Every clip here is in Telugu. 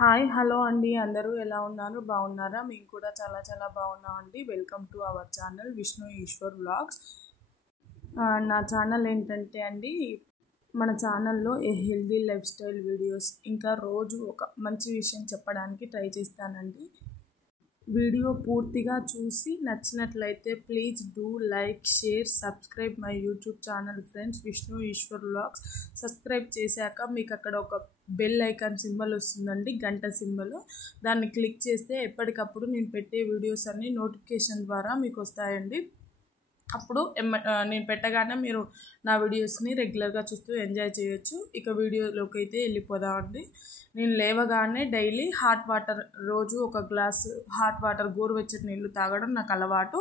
హాయ్ హలో అండి, అందరూ ఎలా ఉన్నారు? బాగున్నారా? మేము కూడా చాలా చాలా బాగున్నామండి. Welcome to our channel Vishnu Eshwar vlogs. నా ఛానల్ ఏంటంటే అండి, మన ఛానల్లో హెల్దీ లైఫ్ స్టైల్ వీడియోస్, ఇంకా రోజు ఒక మంచి విషయం చెప్పడానికి ట్రై చేస్తానండి. వీడియో పూర్తిగా చూసి నచ్చినట్లయితే please do like, share, subscribe my YouTube channel friends, Vishnu Eshwar vlogs. Subscribe చేశాక మీకు అక్కడ ఒక బెల్ ఐకాన్ సింబల్ వస్తుందండి, గంట సింబల్. దాన్ని క్లిక్ చేస్తే ఎప్పటికప్పుడు నేను పెట్టే వీడియోస్ అన్నీ నోటిఫికేషన్ ద్వారా మీకు వస్తాయండి. అప్పుడు నేను పెట్టగానే మీరు నా వీడియోస్ని రెగ్యులర్గా చూస్తూ ఎంజాయ్ చేయొచ్చు. ఇక వీడియోలోకి అయితే వెళ్ళిపోదామండి. నేను లేవగానే డైలీ హాట్ వాటర్, రోజు ఒక గ్లాసు హాట్ వాటర్, గోరువెచ్చటి నీళ్ళు తాగడం నాకు అలవాటు.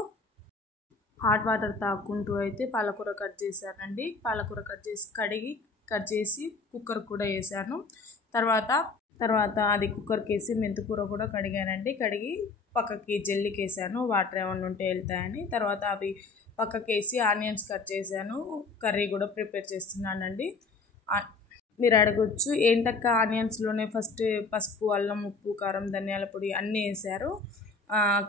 హాట్ వాటర్ తాగుకుంటూ అయితే పాలకూర కట్ చేశానండి. పాలకూర కట్ చేసి కుక్కర్ కూడా వేసాను. తర్వాత అది కుక్కర్కి వేసి మెంతికూర కూడా కడిగానండి. కడిగి పక్కకి జల్లికి వేసాను, వాటర్ ఏమైనా ఉంటే వెళ్తాయని. తర్వాత అవి పక్కకేసి ఆనియన్స్ కట్ చేశాను. కర్రీ కూడా ప్రిపేర్ చేస్తున్నానండి. మీరు అడగొచ్చు, ఏంటక్క ఆనియన్స్లోనే ఫస్ట్ పసుపు, అల్లం, ఉప్పు, కారం, ధనియాల పొడి అన్నీ వేశారు,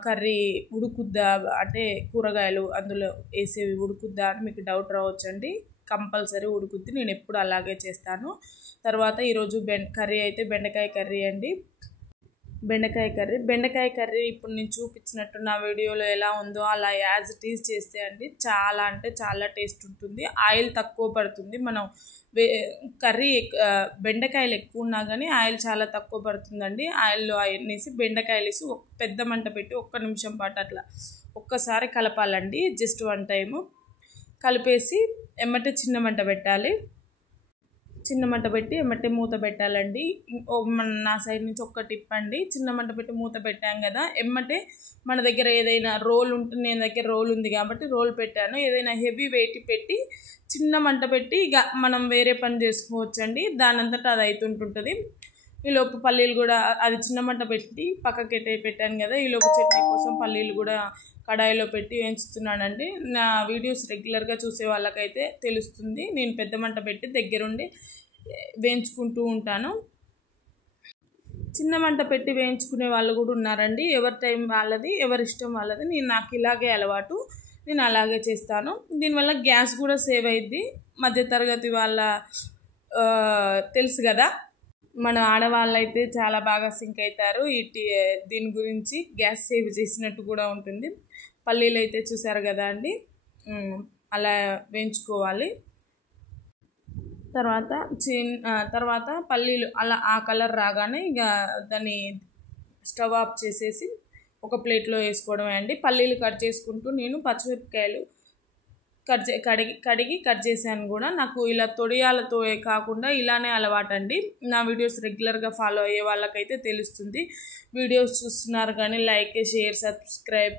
కర్రీ ఉడుకుద్దా అంటే కూరగాయలు అందులో వేసేవి ఉడుకుద్దా అని మీకు డౌట్ రావచ్చండి. కంపల్సరీ ఉడుకుద్ది, నేను ఎప్పుడు అలాగే చేస్తాను. తర్వాత ఈరోజు కర్రీ అయితే బెండకాయ కర్రీ అండి. బెండకాయ కర్రీ ఇప్పుడు నేను చూపించినట్టు నా వీడియోలో ఎలా ఉందో అలా యాజ్ ఇట్ ఈజ్ చేస్తే అండి చాలా అంటే చాలా టేస్ట్ ఉంటుంది. ఆయిల్ తక్కువ పడుతుంది. మనం కర్రీ బెండకాయలు ఎక్కువ ఉన్నా కానీ ఆయిల్ చాలా తక్కువ పడుతుందండి. ఆయిల్లో వేసి బెండకాయలు వేసి పెద్ద మంట పెట్టి 1 నిమిషం పాటు అట్లా ఒక్కసారి కలపాలండి. జస్ట్ 1 టైము కలిపేసి ఎమ్మటే చిన్న మంట పెట్టాలి. చిన్న మంట పెట్టి ఎమ్మటే మూత పెట్టాలండి. నా సైడ్ నుంచి ఒక్క టిప్ అండి, చిన్న మంట పెట్టి మూత పెట్టాం కదా, ఎమ్మటే మన దగ్గర ఏదైనా రోల్ ఉంటుంది, నేను దగ్గర రోల్ ఉంది కాబట్టి రోల్ పెట్టాను. ఏదైనా హెవీ వెయిట్ పెట్టి చిన్న మంట పెట్టి ఇక మనం వేరే పని చేసుకోవచ్చండి. దానంతటా అది అవుతుంటుంటుంది. ఈలోపు పల్లీలు కూడా, అది చిన్న మంట పెట్టి పక్కకి పెట్టాను కదా, ఈలోపు చట్నీ కోసం పల్లీలు కూడా కడాయిలో పెట్టి వేయించుతున్నానండి. నా వీడియోస్ రెగ్యులర్గా చూసే వాళ్ళకైతే తెలుస్తుంది, నేను పెద్ద మంట పెట్టి దగ్గరుండి వేయించుకుంటూ ఉంటాను. చిన్న మంట పెట్టి వేయించుకునే వాళ్ళు కూడా ఉన్నారండి. ఎవరి టైం వాళ్ళది, ఎవరి ఇష్టం వాళ్ళది. నాకు ఇలాగే అలవాటు, నేను అలాగే చేస్తాను. దీనివల్ల గ్యాస్ కూడా సేవ్ అయ్యిద్ది. మధ్యతరగతి వాళ్ళ తెలుసు కదా, మన ఆడవాళ్ళు అయితే చాలా బాగా సింక్ అవుతారు దీని గురించి. గ్యాస్ సేవ్ చేసినట్టు కూడా ఉంటుంది. పల్లీలు అయితే చూసారు కదా అండి, అలా వేయించుకోవాలి. తర్వాత పల్లీలు అలా ఆ కలర్ రాగానే ఇక దాన్ని స్టవ్ ఆఫ్ చేసేసి ఒక ప్లేట్లో వేసుకోవడమే అండి. పల్లీలు కట్ చేసుకుంటూ నేను పచ్చిమిరపకాయలు కడిగి కట్ చేశాను కూడా. నాకు ఇలా తొడియాలతో కాకుండా ఇలానే అలవాటండి. నా వీడియోస్ రెగ్యులర్గా ఫాలో అయ్యే వాళ్ళకైతే తెలుస్తుంది. వీడియోస్ చూస్తున్నారు కానీ లైక్, షేర్, సబ్స్క్రైబ్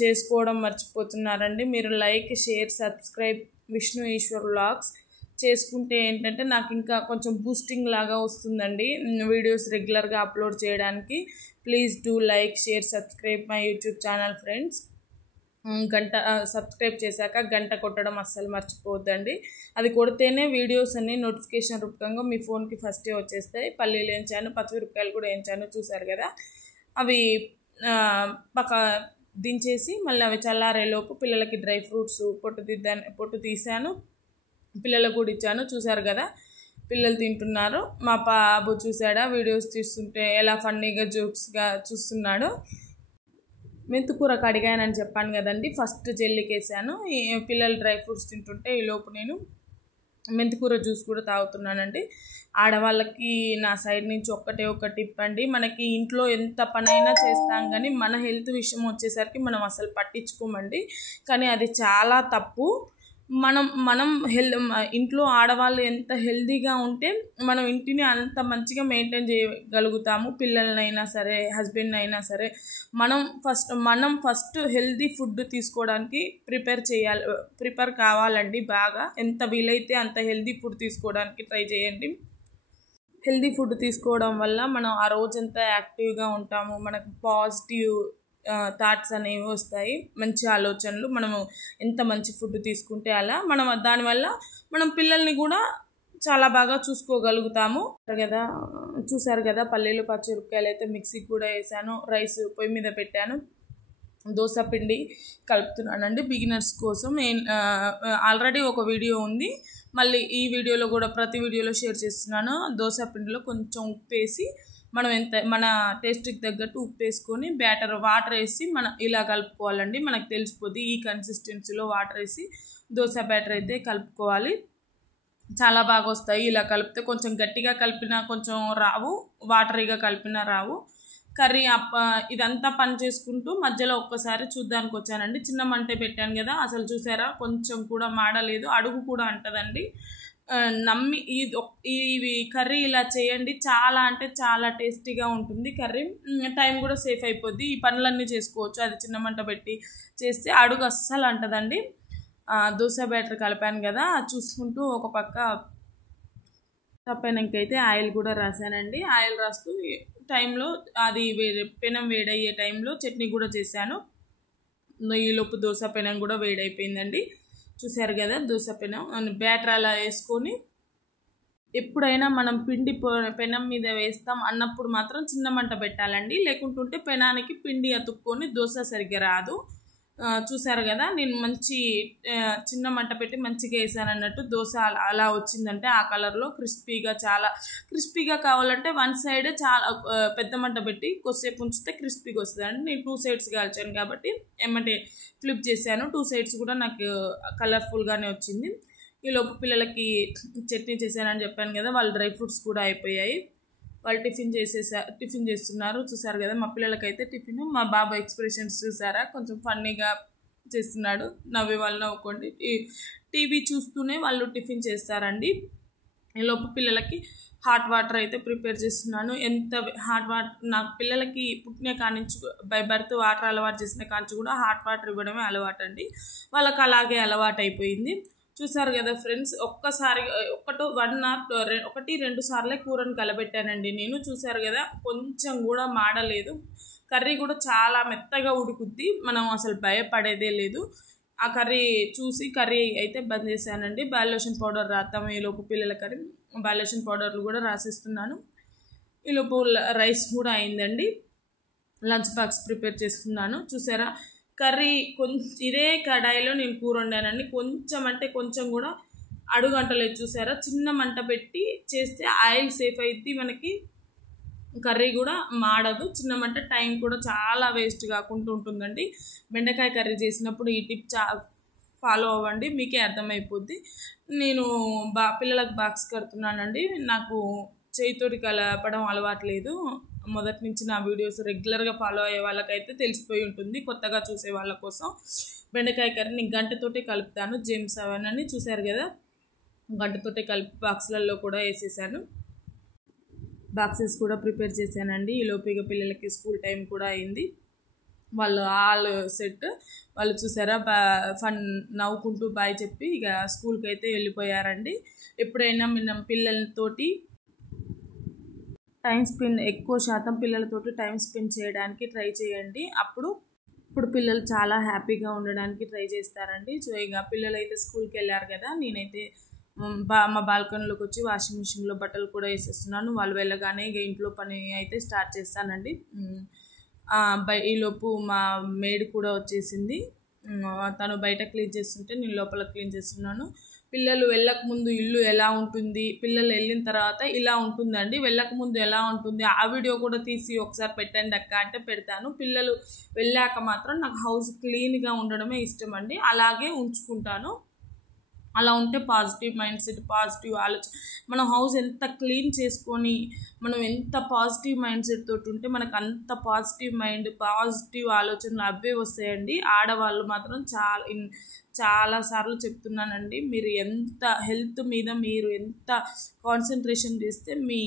చేసుకోవడం మర్చిపోతున్నారండి. మీరు like, share, subscribe Vishnu Eshwar vlogs చేసుకుంటే ఏంటంటే నాకు ఇంకా కొంచెం బూస్టింగ్ లాగా వస్తుందండి వీడియోస్ రెగ్యులర్గా అప్లోడ్ చేయడానికి. Please do like, share, subscribe my YouTube channel friends. Subscribe చేశాక గంట కొట్టడం అస్సలు మర్చిపోవద్దండి. అది కొడితేనే వీడియోస్ అన్నీ నోటిఫికేషన్ రూపంగా మీ ఫోన్కి ఫస్టే వచ్చేస్తాయి. పల్లీలు వేయించాను, పచ్చిమిరపకాయలు కూడా వేయించాను, చూసారు కదా. అవి దించేసి మళ్ళీ అవి చల్లారేలోపు పిల్లలకి డ్రై ఫ్రూట్స్ పొట్టు తీసాను, పిల్లలకు కూడా ఇచ్చాను. చూసారు కదా, పిల్లలు తింటున్నారు. మా బాబు చూసాడా వీడియోస్ తీస్తుంటే ఎలా ఫన్నీగా జోక్స్గా చూస్తున్నాడు. మెంతికూర కడిగానని చెప్పాను కదండి, ఫస్ట్ జల్లికేసాను. పిల్లలు డ్రై ఫ్రూట్స్ తింటుంటే ఈలోపు నేను మెంతికూర జ్యూస్ కూడా తాగుతున్నానండి. ఆడవాళ్ళకి నా సైడ్ నుంచి ఒక టిప్ అండి, మనకి ఇంట్లో ఎంత పనైనా చేస్తాం కానీ మన హెల్త్ విషయం వచ్చేసరికి మనం అసలు పట్టించుకోమండి. కానీ అది చాలా తప్పు. మనం ఇంట్లో ఆడవాళ్ళు ఎంత హెల్తీగా ఉంటే మనం ఇంటిని అంత మంచిగా మెయింటైన్ చేయగలుగుతాము. పిల్లలనైనా సరే, హస్బెండ్ అయినా సరే, మనం ఫస్ట్ హెల్తీ ఫుడ్ తీసుకోవడానికి ప్రిపేర్ కావాలండి. బాగా ఎంత వీలైతే అంత హెల్తీ ఫుడ్ తీసుకోవడానికి ట్రై చేయండి. హెల్తీ ఫుడ్ తీసుకోవడం వల్ల మనం ఆ రోజంతా యాక్టివ్గా ఉంటాము. మనకు పాజిటివ్ థాట్స్ అనేవి వస్తాయి, మంచి ఆలోచనలు. మనము ఎంత మంచి ఫుడ్ తీసుకుంటే అలా దానివల్ల మనం పిల్లల్ని కూడా చాలా బాగా చూసుకోగలుగుతాము కదా. చూసారు కదా, పల్లీలు పచ్చిమిరపకాయలు అయితే మిక్సీకి కూడా వేసాను. రైస్ పొయ్యి మీద పెట్టాను. దోశ పిండి కలుపుతున్నానండి బిగినర్స్ కోసం. ఆల్రెడీ ఒక వీడియో ఉంది, మళ్ళీ ఈ వీడియోలో కూడా ప్రతి వీడియోలో షేర్ చేస్తున్నాను. దోశ పిండిలో కొంచెం ఉప్పు వేసి మనం మన టేస్ట్కి తగ్గట్టు ఉప్పు వేసుకొని వాటర్ వేసి ఇలా కలుపుకోవాలండి. మనకు తెలిసిపోద్ది ఈ కన్సిస్టెన్సీలో వాటర్ వేసి దోశ బ్యాటర్ అయితే కలుపుకోవాలి. చాలా బాగా వస్తాయి ఇలా కలిపితే. కొంచెం గట్టిగా కలిపినా కొంచెం రావు, వాటరీగా కలిపినా రావు. కర్రీ ఇదంతా పని చేసుకుంటూ మధ్యలో ఒక్కసారి చూడ్డానికి వచ్చానండి. చిన్న మంటే పెట్టాను కదా, అసలు చూసారా కొంచెం కూడా మాడలేదు, అడుగు కూడా అంటదండి. నమ్మి ఇవి కర్రీ ఇలా చేయండి, చాలా అంటే చాలా టేస్టీగా ఉంటుంది కర్రీ. టైం కూడా సేఫ్ అయిపోద్ది, ఈ పనులన్నీ చేసుకోవచ్చు. అది చిన్న మంట పెట్టి చేస్తే అడుగు అస్సలు అంటదండి. దోశ బ్యాటర్ కలిపాను కదా, చూసుకుంటూ ఒక పక్క తప్పైనాకైతే ఆయిల్ కూడా రాసానండి. ఆయిల్ రాస్తూ టైంలో అది పెనం వేడయ్యే టైంలో చట్నీ కూడా చేశాను. ఈలోపు దోశ పెనం కూడా వేడైపోయిందండి. చూసారు కదా, దోశ పెనం బ్యాటర్ అలా వేసుకొని, ఎప్పుడైనా మనం పిండి పెనం మీద వేస్తాం అన్నప్పుడు మాత్రం చిన్న మంట పెట్టాలండి, లేకుంటుంటే పెనానికి పిండి అతుక్కొని దోశ సరిగ్గా రాదు. చూసారు కదా, నేను మంచి చిన్న మంట పెట్టి మంచిగా వేసాను అన్నట్టు. దోశ అలా వచ్చిందంటే ఆ కలర్లో క్రిస్పీగా, చాలా క్రిస్పీగా కావాలంటే వన్ సైడ్ చాలా పెద్ద మంట పెట్టి కొద్దిసేపు ఉంచితే క్రిస్పీగా వస్తుందండి. నేను 2 సైడ్స్ కాల్చాను కాబట్టి ఏమంటే ఫ్లిప్ చేశాను. 2 సైడ్స్ కూడా నాకు కలర్ఫుల్గానే వచ్చింది. ఈలోపు పిల్లలకి చట్నీ చేశానని చెప్పాను కదా, వాళ్ళ డ్రై ఫ్రూట్స్ కూడా అయిపోయాయి. వాళ్ళు టిఫిన్ చేస్తున్నారు. చూసారు కదా, మా పిల్లలకైతే టిఫిన్. మా బాబు ఎక్స్ప్రెషన్స్ చూసారా, కొంచెం ఫన్నీగా చేస్తున్నాడు. నవ్వే వాళ్ళు నవ్వుకోండి. టీవీ చూస్తూనే వాళ్ళు టిఫిన్ చేస్తారండి. ఈలోపు పిల్లలకి హాట్ వాటర్ అయితే ప్రిపేర్ చేస్తున్నాను. ఎంత హాట్ వాటర్, నాకు పిల్లలకి పుట్టిన కానించి బై బర్త్ వాటర్ అలవాటు చేసిన కానించి కూడా హాట్ వాటర్ ఇవ్వడమే అలవాటు అండి. వాళ్ళకి అలాగే అలవాటు అయిపోయింది. చూసారు కదా ఫ్రెండ్స్, ఒక్కసారి 1-2 సార్లే కూరను కలబెట్టానండి నేను. చూసారు కదా, కొంచెం కూడా మాడలేదు. కర్రీ కూడా చాలా మెత్తగా ఉడుకుద్ది, మనం అసలు భయపడేదే లేదు. ఆ కర్రీ అయితే బంద్ చేశానండి. బాయిల్లోషన్ పౌడర్ రాద్దాం ఈలోపు పిల్లల కర్రీ. బాయిల్లోషన్ పౌడర్లు కూడా రాసిస్తున్నాను. ఈలోపు రైస్ కూడా అయిందండి. లంచ్ బాక్స్ ప్రిపేర్ చేసుకున్నాను. చూసారా, కర్రీ ఇదే కడాయిలో నేను కూర వండానండి. కొంచెం అంటే కొంచెం కూడా అడుగంటలేదు. చూసారా, చిన్న మంట పెట్టి చేస్తే ఆయిల్ సేఫ్ అయింది, మనకి కర్రీ కూడా మాడదు. చిన్న మంట, టైం కూడా చాలా వేస్ట్ కాకుండా ఉంటుందండి. బెండకాయ కర్రీ చేసినప్పుడు ఈ టిప్ ఫాలో అవ్వండి, మీకే అర్థమైపోద్ది. నేను పిల్లలకు బాక్స్ కడుతున్నానండి. నాకు చేయితోటి కలపడం అలవాట్లేదు. మొదటి నుంచి నా వీడియోస్ రెగ్యులర్గా ఫాలో అయ్యే వాళ్ళకైతే తెలిసిపోయి ఉంటుంది. కొత్తగా చూసే వాళ్ళ కోసం బెండకాయ కర్రీ నేను గంటతోటే కలుపుతాను. జేమ్స్ అవన్ అని చూసారు కదా, గంటతోటే కలిపి బాక్స్లలో కూడా వేసేసాను. బాక్సెస్ కూడా ప్రిపేర్ చేశానండి. ఈలోపు ఇక పిల్లలకి స్కూల్ టైం కూడా అయింది. వాళ్ళు ఆల్ సెట్. వాళ్ళు చూసారా, నవ్వుకుంటూ బాయ్ చెప్పి ఇక స్కూల్కి అయితే వెళ్ళిపోయారండి. ఎప్పుడైనా మనం పిల్లలతోటి ఎక్కువ శాతం పిల్లలతోటి టైం స్పెండ్ చేయడానికి ట్రై చేయండి. ఇప్పుడు పిల్లలు చాలా హ్యాపీగా ఉండడానికి ట్రై చేస్తారండి. సో ఇక పిల్లలు అయితే స్కూల్కి వెళ్ళారు కదా, నేనైతే మా బాల్కనీలోకి వచ్చి వాషింగ్ మిషన్లో బట్టలు కూడా వేసేస్తున్నాను. వాళ్ళు వెళ్ళగానే ఇక ఇంట్లో పని అయితే స్టార్ట్ చేస్తానండి. ఈలోపు మా మేడ్ కూడా వచ్చేసింది. తను బయట క్లీన్ చేస్తుంటే నేను లోపల క్లీన్ చేస్తున్నాను. పిల్లలు వెళ్ళకముందు ఇల్లు ఎలా ఉంటుంది, పిల్లలు వెళ్ళిన తర్వాత ఇలా ఉంటుందండి. వెళ్ళకముందు ఎలా ఉంటుంది ఆ వీడియో కూడా తీసి ఒకసారి పెట్టండి అక్క అంటే పెడతాను. పిల్లలు వెళ్ళాక మాత్రం నాకు హౌస్ క్లీన్గా ఉండడమే ఇష్టం అండి, అలాగే ఉంచుకుంటాను. అలా ఉంటే పాజిటివ్ మైండ్ సెట్, పాజిటివ్ ఆలోచన. మనం హౌస్ ఎంత క్లీన్ చేసుకొని మనం ఎంత పాజిటివ్ మైండ్ సెట్ తోటి ఉంటే మనకు అంత పాజిటివ్ మైండ్, పాజిటివ్ ఆలోచనలు అవే వస్తాయండి. ఆడవాళ్ళు మాత్రం చాలాసార్లు చెప్తున్నానండి, మీరు ఎంత హెల్త్ మీద మీరు ఎంత కాన్సన్ట్రేషన్ చేస్తే మీ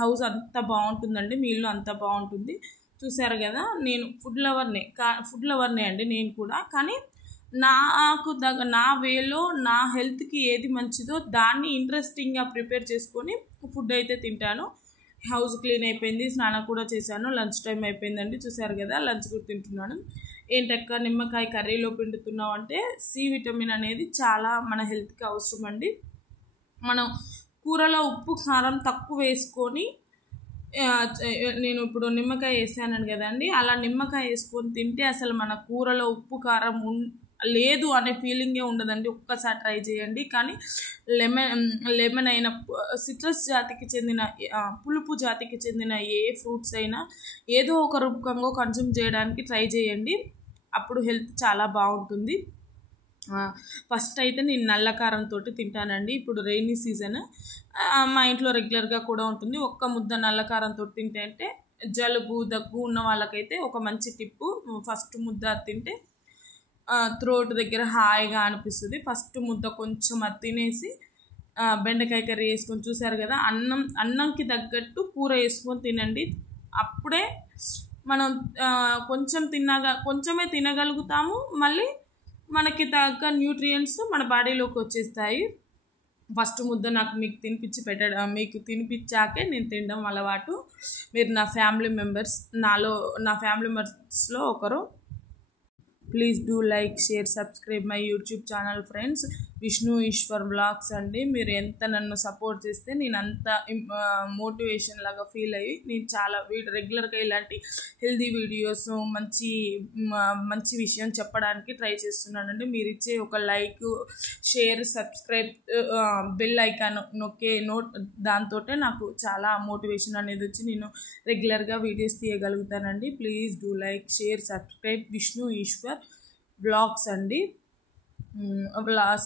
హౌస్ అంత బాగుంటుందండి, మీ ఇల్లు అంత బాగుంటుంది. చూసారు కదా, నేను ఫుడ్ లవర్నే అండి నేను కూడా. కానీ నా వేలో నా హెల్త్కి ఏది మంచిదో దాన్ని ఇంట్రెస్టింగ్గా ప్రిపేర్ చేసుకొని ఫుడ్ అయితే తింటాను. హౌస్ క్లీన్ అయిపోయింది, స్నానం కూడా చేశాను, లంచ్ టైం అయిపోయిందండి. చూసారు కదా, లంచ్ కూడా తింటున్నాను. ఏంటక్క నిమ్మకాయ కర్రీలో పిండుతున్నావు అంటే, సి విటమిన్ అనేది చాలా మన హెల్త్కి అవసరం అండి. మనం కూరలో ఉప్పు కారం తక్కువ వేసుకొని నేను ఇప్పుడు నిమ్మకాయ వేసాను కదండి, అలా నిమ్మకాయ వేసుకొని తింటే అసలు మన కూరలో ఉప్పు కారం లేదు అనే ఫీలింగే ఉండదండి. ఒక్కసారి ట్రై చేయండి. కానీ లెమన్ అయినా సిట్రస్ జాతికి చెందిన పులుపు జాతికి చెందిన ఏ ఫ్రూట్స్ అయినా ఏదో ఒక రూపకంగా కన్జ్యూమ్ చేయడానికి ట్రై చేయండి. అప్పుడు హెల్త్ చాలా బాగుంటుంది. ఫస్ట్ అయితే నేను నల్ల కారంతో తింటానండి. ఇప్పుడు రైనీ సీజన్, మా ఇంట్లో రెగ్యులర్గా కూడా ఉంటుంది. ఒక్క ముద్ద నల్ల కారంతో తింటే అంటే జలుబు దగ్గు ఉన్న వాళ్ళకైతే ఒక మంచి టిప్పు. ఫస్ట్ ముద్ద తింటే థ్రోట్ దగ్గర హాయిగా అనిపిస్తుంది. ఫస్ట్ ముద్ద కొంచెం అది తినేసి బెండకాయ కర్రీ వేసుకొని, చూసారు కదా, అన్నంకి తగ్గట్టు కూర వేసుకొని తినండి. అప్పుడే మనం కొంచెమే తినగలుగుతాము. మళ్ళీ మనకి తగ్గ న్యూట్రియంట్స్ మన బాడీలోకి వచ్చేస్తాయి. ఫస్ట్ ముద్ద మీకు తినిపించాకే నేను తినడం అలవాటు. మీరు నా ఫ్యామిలీ మెంబర్స్లో ఒకరు. Please do like, share, subscribe my YouTube channel friends. Vishnu Eshwar vlogs అండి. మీరు ఎంత నన్ను సపోర్ట్ చేస్తే నేను అంత మోటివేషన్ లాగా ఫీల్ అయ్యి నేను చాలా రెగ్యులర్గా ఇలాంటి హెల్దీ వీడియోస్ మంచి విషయం చెప్పడానికి ట్రై చేస్తున్నానండి. మీరు ఇచ్చే ఒక like, share, subscribe, bell icon నొక్కే దాంతో నాకు చాలా మోటివేషన్ అనేది వచ్చి నేను రెగ్యులర్గా వీడియోస్ తీయగలుగుతానండి. Please do like, share, subscribe Vishnu Eshwar vlogs అండి.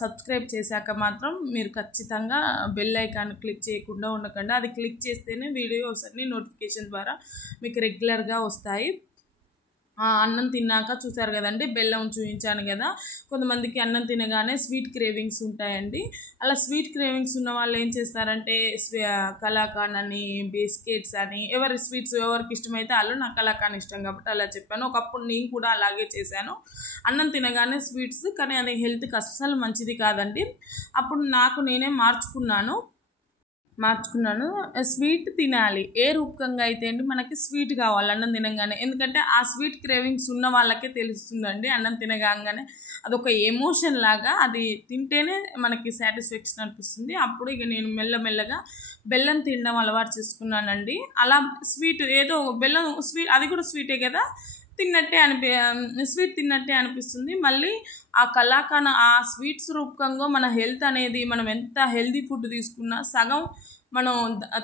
సబ్స్క్రైబ్ చేశాక మాత్రం మీరు ఖచ్చితంగా బెల్ ఐకాన్ క్లిక్ చేయకుండా ఉండకండి. అది క్లిక్ చేస్తేనే వీడియోస్ అన్ని నోటిఫికేషన్ ద్వారా మీకు రెగ్యులర్గా వస్తాయి. అన్నం తిన్నాక చూసారు కదండి, బెల్లం చూపించాను కదా. కొంతమందికి అన్నం తినగానే స్వీట్ క్రేవింగ్స్ ఉంటాయండి. అలా స్వీట్ క్రేవింగ్స్ ఉన్న వాళ్ళు ఏం చేస్తారంటే కలాకాన్ అని, బిస్కెట్స్ అని, స్వీట్స్ ఎవరికి ఇష్టమైతే వాళ్ళు, నాకు కలాకాన్ ఇష్టం కాబట్టి అలా చెప్పాను. ఒకప్పుడు నేను కూడా అలాగే చేశాను, అన్నం తినగానే స్వీట్స్. కానీ అది హెల్త్కి అస్సలు మంచిది కాదండి. అప్పుడు నాకు నేనే మార్చుకున్నాను. స్వీట్ తినాలి. ఏ రూపకంగా అయితే ఏంటి, మనకి స్వీట్ కావాలి అన్నం తినగానే. ఎందుకంటే ఆ స్వీట్ క్రేవింగ్స్ ఉన్న వాళ్ళకే తెలుస్తుందండి. అన్నం తినగానే అదొక ఎమోషన్ లాగా, అది తింటేనే మనకి సాటిస్ఫాక్షన్ అనిపిస్తుంది. అప్పుడు ఇక నేను మెల్లమెల్లగా బెల్లం తినడం అలవాటు చేసుకున్నానండి. అలా స్వీట్ బెల్లం స్వీట్, అది కూడా స్వీటే కదా, స్వీట్ తిన్నట్టే అనిపిస్తుంది. మళ్ళీ ఆ కలాకాన్, ఆ స్వీట్స్ రూపకంగా మన హెల్త్ అనేది, మనం ఎంత హెల్తీ ఫుడ్ తీసుకున్నా సగం మనం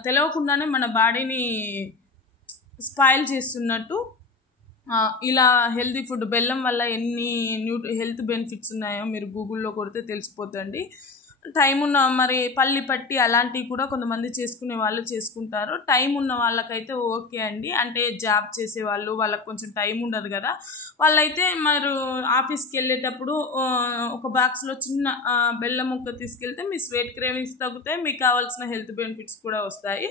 తెలియకుండానే మన బాడీని స్పాయిల్ చేస్తున్నట్టు. ఇలా హెల్తీ ఫుడ్ బెల్లం వల్ల ఎన్ని హెల్త్ బెనిఫిట్స్ ఉన్నాయో మీరు గూగుల్లో కొడితే తెలిసిపోతుంది. టైం ఉన్న మరి పల్లి పట్టి అలాంటివి కూడా కొంతమంది చేసుకునే వాళ్ళు చేసుకుంటారు. టైం ఉన్న వాళ్ళకైతే ఓకే అండి. అంటే జాబ్ చేసే వాళ్ళు, వాళ్ళకి కొంచెం టైం ఉండదు కదా, వాళ్ళైతే మరి ఆఫీస్కి వెళ్ళేటప్పుడు ఒక బాక్స్లో చిన్న బెల్లం ముక్క తీసుకెళ్తే మీ స్వీట్ క్రేవింగ్స్ తగ్గుతాయి, మీకు కావాల్సిన హెల్త్ బెనిఫిట్స్ కూడా వస్తాయి.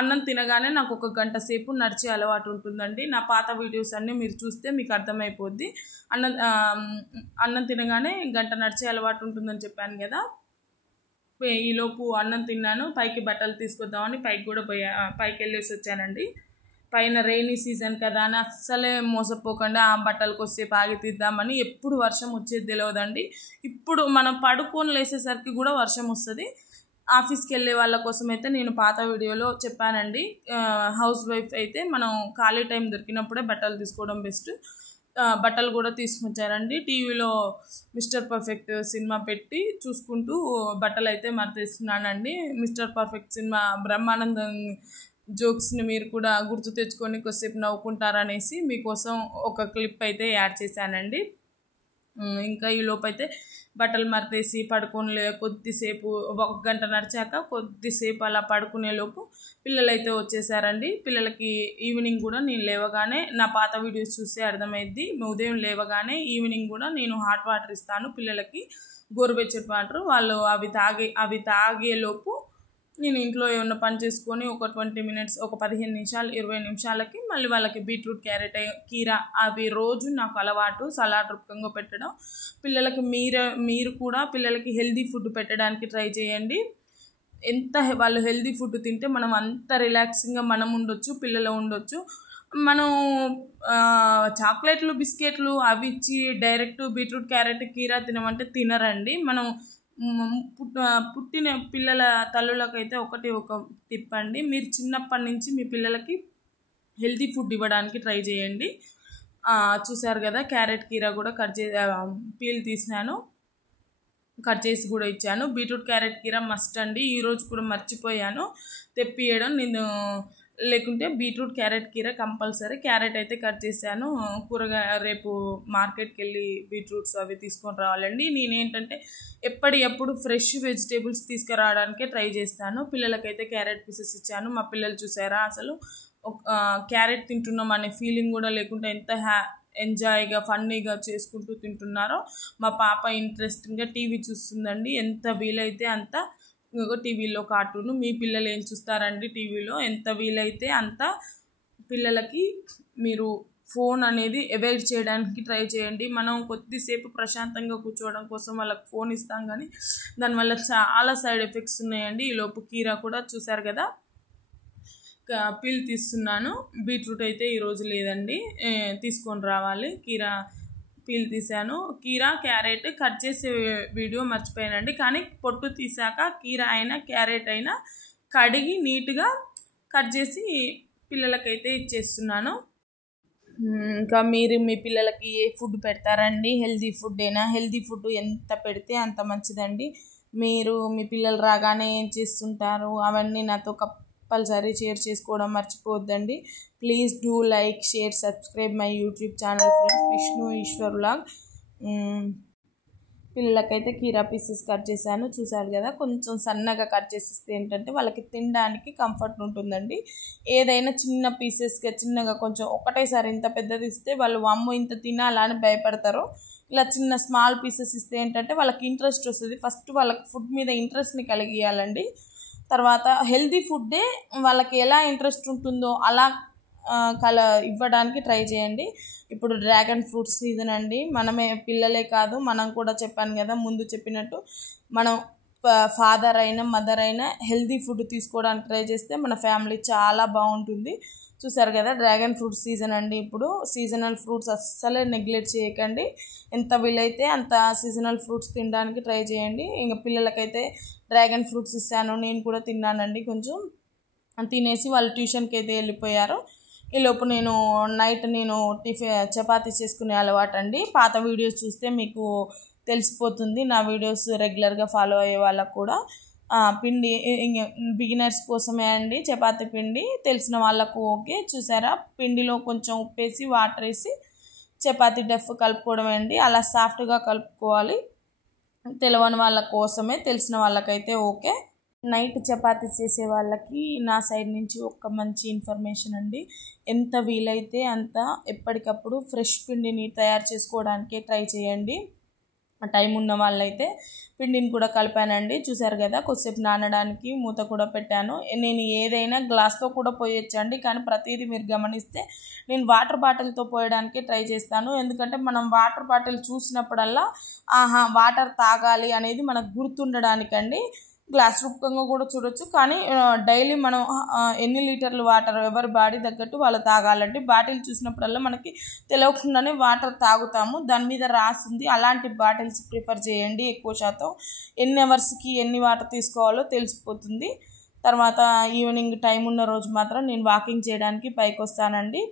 అన్నం తినగానే నాకు 1 గంట సేపు నడిచే అలవాటు ఉంటుందండి. నా పాత వీడియోస్ అన్నీ మీరు చూస్తే మీకు అర్థమైపోద్ది. అన్నం తినగానే 1 గంట నడిచే అలవాటు ఉంటుందని చెప్పాను కదా. ఈలోపు అన్నం తిన్నాను, పైకి బట్టలు తీసుకొద్దామని పైకి వెళ్ళేసి వచ్చానండి. పైన రైనీ సీజన్ కదా అని అస్సలే మోసపోకుండా ఆ బట్టలకు వస్తే ఆగి తీద్దామని. ఎప్పుడు వర్షం వచ్చేది తెలియదండి. ఇప్పుడు మనం పడుకొని లేసేసరికి కూడా వర్షం వస్తుంది. ఆఫీస్కి వెళ్ళే వాళ్ళ కోసం అయితే నేను పాత వీడియోలో చెప్పానండి, హౌస్ వైఫ్ అయితే మనం ఖాళీ టైం దొరికినప్పుడే బట్టలు తీసుకోవడం బెస్ట్. బట్టలు కూడా తీసుకొచ్చారండి. టీవీలో మిస్టర్ పర్ఫెక్ట్ సినిమా పెట్టి చూసుకుంటూ బట్టలు అయితే మడతేస్తున్నానండి. మిస్టర్ పర్ఫెక్ట్ సినిమా బ్రహ్మానందం జోక్స్ని మీరు కూడా గుర్తు తెచ్చుకొని కొద్దిసేపు నవ్వుకుంటారనేసి మీకోసం ఒక క్లిప్ అయితే యాడ్ చేశానండి. ఇంకా ఈ లోపైతే బట్టలు మడతేసి కొద్దిసేపు 1 గంట నడిచాక కొద్దిసేపు అలా పడుకునేలోపు పిల్లలైతే వచ్చేసారండి. పిల్లలకి ఈవినింగ్ కూడా నేను లేవగానే, నా పాత వీడియోస్ చూస్తే అర్థమైద్ది, ఉదయం లేవగానే ఈవినింగ్ కూడా నేను హాట్ వాటర్ ఇస్తాను పిల్లలకి, గోరువెచ్చటి వాటర్. వాళ్ళు అవి తాగేలోపు నేను ఇంట్లో ఏమన్నా పని చేసుకొని ఒక 20 మినిట్స్, ఒక 15 నిమిషాలు 20 నిమిషాలకి మళ్ళీ వాళ్ళకి బీట్రూట్, క్యారెట్, కీరా అవి రోజు నాకు అలవాటు సలాడ్ రూపకంగా పెట్టడం. పిల్లలకి మీరు కూడా పిల్లలకి హెల్దీ ఫుడ్ పెట్టడానికి ట్రై చేయండి. వాళ్ళు హెల్దీ ఫుడ్ తింటే మనం అంత రిలాక్సింగ్గా మనం ఉండొచ్చు, పిల్లలు ఉండొచ్చు. మనం చాక్లెట్లు, బిస్కెట్లు అవి ఇచ్చి డైరెక్ట్ బీట్రూట్, క్యారెట్, కీరా తినమంటే తినరండి. మనం పుట్టిన పిల్లల తల్లులకైతే ఒక టిప్ అండి, మీరు చిన్నప్పటి నుంచి మీ పిల్లలకి హెల్తీ ఫుడ్ ఇవ్వడానికి ట్రై చేయండి. చూసారు కదా, క్యారెట్ కీరా కూడా పీల్ తీసినాను, కట్ చేసి కూడా ఇచ్చాను. బీట్రూట్ క్యారెట్ కీరా మస్ట్ అండి. ఈరోజు కూడా మర్చిపోయాను తెప్పియడం, నేను లేకుంటే బీట్రూట్ క్యారెట్ కీరా కంపల్సరీ. క్యారెట్ అయితే కట్ చేశాను. రేపు మార్కెట్కి వెళ్ళి బీట్రూట్స్ అవి తీసుకొని రావాలండి. నేనేంటంటే ఎప్పుడు ఫ్రెష్ వెజిటేబుల్స్ తీసుకురావడానికే ట్రై చేస్తాను. పిల్లలకైతే క్యారెట్ పీసెస్ ఇచ్చాను. మా పిల్లలు చూసారా, అసలు క్యారెట్ తింటున్నాం అనే ఫీలింగ్ కూడా లేకుండా ఎంత ఎంజాయ్గా ఫన్నీగా చేసుకుంటూ తింటున్నారో. మా పాప ఇంట్రెస్టింగ్గా టీవీ చూస్తుందండి, ఎంత వీలైతే అంత. టీవీలో కార్టూన్. మీ పిల్లలు ఏం చూస్తారండి టీవీలో? ఎంత వీలైతే అంత పిల్లలకి మీరు ఫోన్ అనేది అవాయిడ్ చేయడానికి ట్రై చేయండి. మనం కొద్దిసేపు ప్రశాంతంగా కూర్చోవడం కోసం వాళ్ళకి ఫోన్ ఇస్తాం, కానీ దానివల్ల చాలా సైడ్ ఎఫెక్ట్స్ ఉన్నాయండి. ఈలోపు కీరా కూడా చూసారు కదా, పీల్ తీస్తున్నాను. బీట్రూట్ అయితే ఈరోజు లేదండి, తీసుకొని రావాలి. కీరా పీల్ తీసాను. కీరా క్యారెట్ కట్ చేసే వీడియో మర్చిపోయానండి, కానీ పొట్టు తీసాక కీరా అయినా క్యారెట్ అయినా కడిగి నీట్గా కట్ చేసి పిల్లలకైతే ఇచ్చేస్తున్నాను. ఇంకా మీరు మీ పిల్లలకి ఏ ఫుడ్ పెడతారండి? హెల్తీ ఫుడ్డేనా? హెల్తీ ఫుడ్ ఎంత పెడితే అంత మంచిదండి. మీరు మీ పిల్లలు రాగానే ఏం చేస్తుంటారు అవన్నీ నాతో కంపల్సరీ షేర్ చేసుకోవడం మర్చిపోవద్దండి. Please do like, share, subscribe my YouTube channel friends, Vishnu Eshwar vlog. పిల్లలకైతే కీరా పీసెస్ కట్ చేశాను, చూసారు కదా. కొంచెం సన్నగా కట్ చేసిస్తే ఏంటంటే వాళ్ళకి తినడానికి కంఫర్ట్ ఉంటుందండి. ఏదైనా చిన్న పీసెస్గా చిన్నగా కొంచెం ఒకటేసారి ఇంత పెద్దది ఇస్తే వాళ్ళు అమ్మో ఇంత తినాలా అని భయపడతారు. ఇలా చిన్న స్మాల్ పీసెస్ ఇస్తే ఏంటంటే వాళ్ళకి ఇంట్రెస్ట్ వస్తుంది. ఫస్ట్ వాళ్ళకి ఫుడ్ మీద ఇంట్రెస్ట్ని కలిగియాలండి. తర్వాత హెల్తీ ఫుడ్డే వాళ్ళకి ఎలా ఇంట్రెస్ట్ ఉంటుందో అలా ఇవ్వడానికి ట్రై చేయండి. ఇప్పుడు డ్రాగన్ ఫ్రూట్ సీజన్ అండి. మనమే పిల్లలే కాదు, మనం కూడా చెప్పాను కదా ముందు చెప్పినట్టు, మనం ఫాదర్ అయినా మదర్ అయినా హెల్తీ ఫుడ్ తీసుకోవడానికి ట్రై చేస్తే మన ఫ్యామిలీ చాలా బాగుంటుంది. చూసారు కదా, డ్రాగన్ ఫ్రూట్ సీజన్ అండి. ఇప్పుడు సీజనల్ ఫ్రూట్స్ అస్సలే నెగ్లెక్ట్ చేయకండి. ఎంత వీలైతే అంత సీజనల్ ఫ్రూట్స్ తినడానికి ట్రై చేయండి. ఇంకా పిల్లలకైతే డ్రాగన్ ఫ్రూట్స్ ఇస్తాను, నేను కూడా తిన్నానండి. కొంచెం తినేసి వాళ్ళు ట్యూషన్కి అయితే వెళ్ళిపోయారు. ఈలోపు నైట్ చపాతీ చేసుకునే అలవాటు అండి. పాత వీడియోస్ చూస్తే మీకు తెలిసిపోతుంది. నా వీడియోస్ రెగ్యులర్గా ఫాలో అయ్యే వాళ్ళకు కూడా పిండి బిగినర్స్ కోసమే అండి. చపాతీ పిండి తెలిసిన వాళ్ళకు ఓకే. చూసారా, పిండిలో కొంచెం ఉప్పేసి వాటర్ వేసి చపాతీ డఫ్ కలుపుకోవడం అండి. అలా సాఫ్ట్గా కలుపుకోవాలి. తెలియని వాళ్ళ కోసమే, తెలిసిన వాళ్ళకైతే ఓకే. నైట్ చపాతీ చేసే వాళ్ళకి నా సైడ్ నుంచి ఒక మంచి ఇన్ఫర్మేషన్ అండి. ఎంత వీలైతే అంత ఎప్పటికప్పుడు ఫ్రెష్ పిండిని తయారు చేసుకోవడానికే ట్రై చేయండి. టైం ఉన్న వాళ్ళైతే పిండిని కూడా కలిపానండి. చూసారు కదా, కొద్దిసేపు నానడానికి మూత కూడా పెట్టాను. నేను ఏదైనా గ్లాస్తో కూడా పోయొచ్చండి, కానీ ప్రతిదీ మీరు గమనిస్తే నేను వాటర్ బాటిల్తో పోయడానికి ట్రై చేస్తాను. ఎందుకంటే మనం వాటర్ బాటిల్ చూసినప్పుడల్లా వాటర్ తాగాలి అనేది మనకు గుర్తుండడానికండి. గ్లాస్ రూపకంగా కూడా చూడొచ్చు, కానీ డైలీ మనం ఎన్ని లీటర్లు వాటర్ ఎవరి బాడీ తగ్గట్టు వాళ్ళు తాగాలంటే బాటిల్ చూసినప్పుడల్లా మనకి తెలియకుండానే వాటర్ తాగుతాము. దాని మీద రాసింది, అలాంటి బాటిల్స్ ప్రిఫర్ చేయండి. ఎక్కువ శాతం ఎన్ని అవర్స్కి ఎన్ని వాటర్ తీసుకోవాలో తెలిసిపోతుంది. తర్వాత ఈవినింగ్ టైం ఉన్న రోజు మాత్రం నేను వాకింగ్ చేయడానికి పైకి వస్తానండి.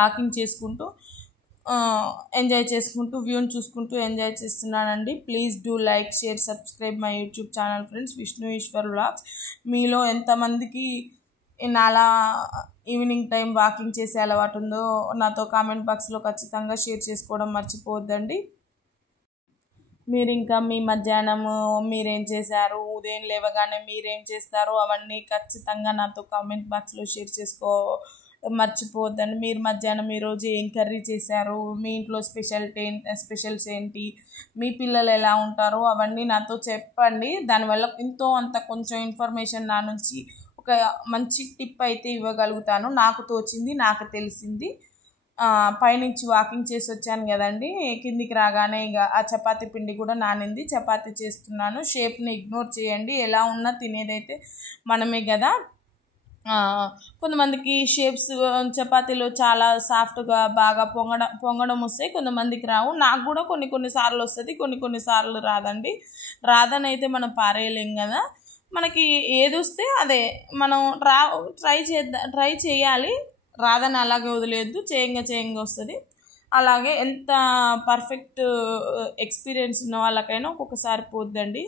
వాకింగ్ చేసుకుంటూ ఎంజాయ్ చేసుకుంటూ వ్యూని చూసుకుంటూ ఎంజాయ్ చేస్తున్నానండి. Please do like, share, subscribe my YouTube channel friends, Vishnu Eshwar vlogs. మీలో ఎంతమందికి నాలా ఈవినింగ్ టైం వాకింగ్ చేసే అలవాటు ఉందో నాతో కామెంట్ బాక్స్లో ఖచ్చితంగా షేర్ చేసుకోవడం మర్చిపోవద్దండి. మీరు ఇంకా మీ మధ్యాహ్నము మీరేం చేశారు, ఉదయం లేవగానే మీరేం చేస్తారు అవన్నీ ఖచ్చితంగా నాతో కామెంట్ బాక్స్లో షేర్ మర్చిపోవద్దండి. మీరు మధ్యాహ్నం ఈరోజు ఏం కర్రీ చేశారు, మీ ఇంట్లో స్పెషల్స్ ఏంటి, మీ పిల్లలు ఎలా ఉంటారో అవన్నీ నాతో చెప్పండి. దానివల్ల ఎంతో అంత కొంచెం ఇన్ఫర్మేషన్ నా నుంచి ఒక మంచి టిప్ అయితే ఇవ్వగలుగుతాను. నాకు తోచింది, నాకు తెలిసింది. పైనుంచి వాకింగ్ చేసి వచ్చాను కదండి, కిందికి రాగానే ఇక ఆ చపాతీ పిండి కూడా నానింది. చపాతీ చేస్తున్నాను. షేప్ని ఇగ్నోర్ చేయండి, ఎలా ఉన్నా తినేదైతే మనమే కదా. కొంతమందికి షేప్స్ చపాతీలు చాలా సాఫ్ట్గా బాగా పొంగడం వస్తాయి, కొంతమందికి రావు. నాకు కూడా కొన్ని సార్లు వస్తుంది, కొన్ని సార్లు రాదండి. రాదని అయితే మనం పారేయలేం కదా. మనకి ఏది వస్తే అదే మనం ట్రై చేయాలి. రాదని అలాగే వదిలేయద్దు, చేయంగా వస్తుంది. అలాగే ఎంత పర్ఫెక్ట్ ఎక్స్పీరియన్స్ ఉన్న వాళ్ళకైనా ఒక్కొక్కసారి పోద్దండి.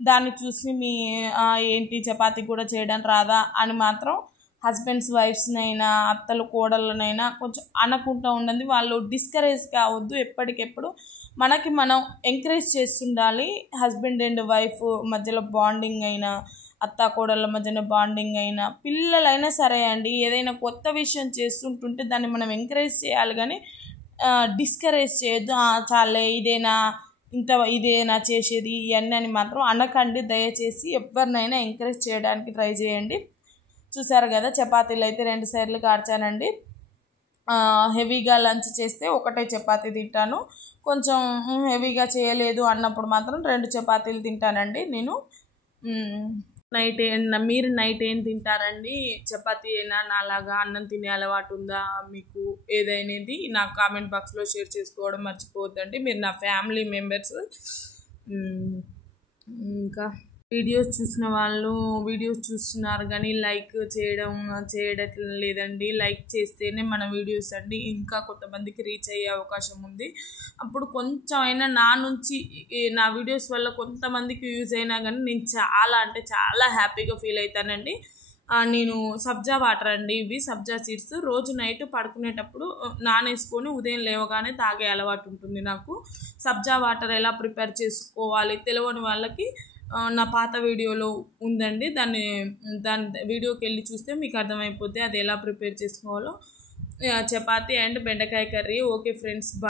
దాన్ని చూసి ఏంటి చపాతీ కూడా చేయడం రాదా అని మాత్రం హస్బెండ్స్ వైఫ్స్నైనా అత్తలు కోడళ్ళనైనా కొంచెం అనకుండా ఉండండి. వాళ్ళు డిస్కరేజ్ కావద్దు. ఎప్పటికెప్పుడు మనకి మనం ఎంకరేజ్ చేస్తుండాలి. హస్బెండ్ అండ్ వైఫ్ మధ్యలో బాండింగ్ అయినా, అత్త కోడళ్ళ మధ్యన బాండింగ్ అయినా, పిల్లలైనా సరే అండి, ఏదైనా కొత్త విషయం చేస్తుంటుంటే దాన్ని మనం ఎంకరేజ్ చేయాలి కానీ డిస్కరేజ్ చేయొద్దు. చాలే ఇదేనా చేసేది ఇవన్నీ అని మాత్రం అనకండి. దయచేసి ఎవరినైనా ఎంకరేజ్ చేయడానికి ట్రై చేయండి. చూసారు కదా, చపాతీలు అయితే 2 సార్లు కార్చానండి. హెవీగా లంచ్ చేస్తే ఒకటే చపాతీ తింటాను, కొంచెం హెవీగా చేయలేదు అన్నప్పుడు మాత్రం 2 చపాతీలు తింటానండి నేను. మీరు నైట్ ఏం తింటారండి? చపాతీ అయినా నాలాగా అన్నం తినే అలవాటు ఉందా మీకు? ఏదైనది నాకు కామెంట్ బాక్స్లో షేర్ చేసుకోవడం మర్చిపోవద్దండి. మీరు నా ఫ్యామిలీ మెంబర్స్. ఇంకా వీడియోస్ చూస్తున్నారు కానీ లైక్ చేయడం లేదండి. లైక్ చేస్తేనే మన వీడియోస్ అండి ఇంకా కొంతమందికి రీచ్ అయ్యే అవకాశం ఉంది. అప్పుడు కొంచెం అయినా నా వీడియోస్ వల్ల కొంతమందికి యూజ్ అయినా కానీ నేను చాలా హ్యాపీగా ఫీల్ అవుతానండి. నేను సబ్జా వాటర్ అండి, ఇవి సబ్జా సీడ్స్ రోజు నైట్ పడుకునేటప్పుడు నానేసుకొని ఉదయం లేవగానే తాగే అలవాటు ఉంటుంది నాకు. సబ్జా వాటర్ ఎలా ప్రిపేర్ చేసుకోవాలి తెలియని వాళ్ళకి నా పాత వీడియోలో ఉందండి. దాని వీడియోకి వెళ్ళి చూస్తే మీకు అర్థమైపోద్ది అది ఎలా ప్రిపేర్ చేసుకోవాలో. చపాతీ అండ్ బెండకాయ కర్రీ. Okay friends, bye.